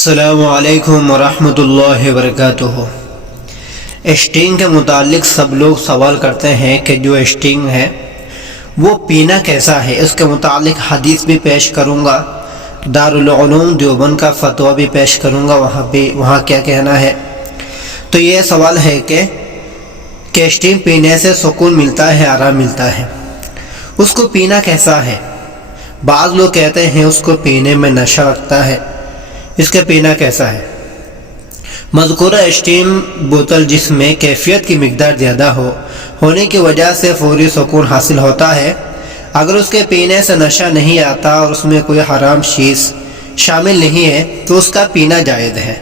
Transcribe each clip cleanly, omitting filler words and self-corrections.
السلام علیکم ورحمۃ اللہ وبرکاتہ۔ اسٹنگ کے متعلق سب لوگ سوال کرتے ہیں کہ جو اسٹنگ ہے وہ پینا کیسا ہے۔ اس کے متعلق حدیث بھی پیش کروں گا، دارالعلوم دیوبند کا فتویٰ بھی پیش کروں گا، وہاں کیا کہنا ہے۔ تو یہ سوال ہے کہ اسٹنگ پینے سے سکون ملتا ہے، آرام ملتا ہے، اس کو پینا کیسا ہے۔ بعض لوگ کہتے ہیں اس کو پینے میں نشہ لگتا ہے، اس کا پینا کیسا ہے۔ مذکورہ اسٹیم بوتل جس میں کیفیت کی مقدار زیادہ ہونے کی وجہ سے فوری سکون حاصل ہوتا ہے، اگر اس کے پینے سے نشہ نہیں آتا اور اس میں کوئی حرام چیز شامل نہیں ہے تو اس کا پینا جائز ہے،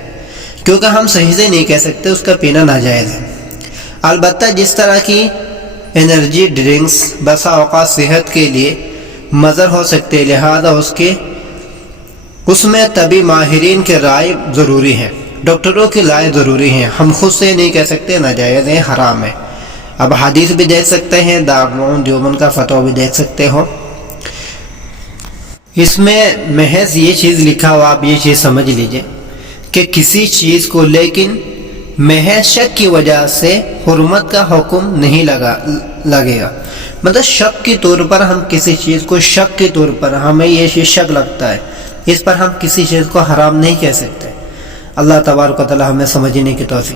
کیونکہ ہم صحیح سے نہیں کہہ سکتے اس کا پینا ناجائز ہے۔ البتہ جس طرح کی انرجی ڈرنکس بسا اوقات صحت کے لیے مضر ہو سکتے، لہذا اس میں طبی ماہرین کے رائے ضروری ہے، ڈاکٹروں کی رائے ضروری ہے۔ ہم خود سے نہیں کہہ سکتے ناجائز ہے، حرام ہے۔ اب حدیث بھی دیکھ سکتے ہیں، دارالعلوم دیوبند کا فتویٰ بھی دیکھ سکتے ہو۔ اس میں محض یہ چیز لکھا ہوا، آپ یہ چیز سمجھ لیجئے کہ کسی چیز کو لیکن محض شک کی وجہ سے حرمت کا حکم نہیں لگے گا۔ مطلب شک کے طور پر ہم کسی چیز کو شک کے طور پر ہمیں یہ چیز شک لگتا ہے، اس پر ہم کسی چیز کو حرام نہیں کہہ سکتے۔ اللہ تبارک و تعالی ہمیں سمجھنے کی توفیق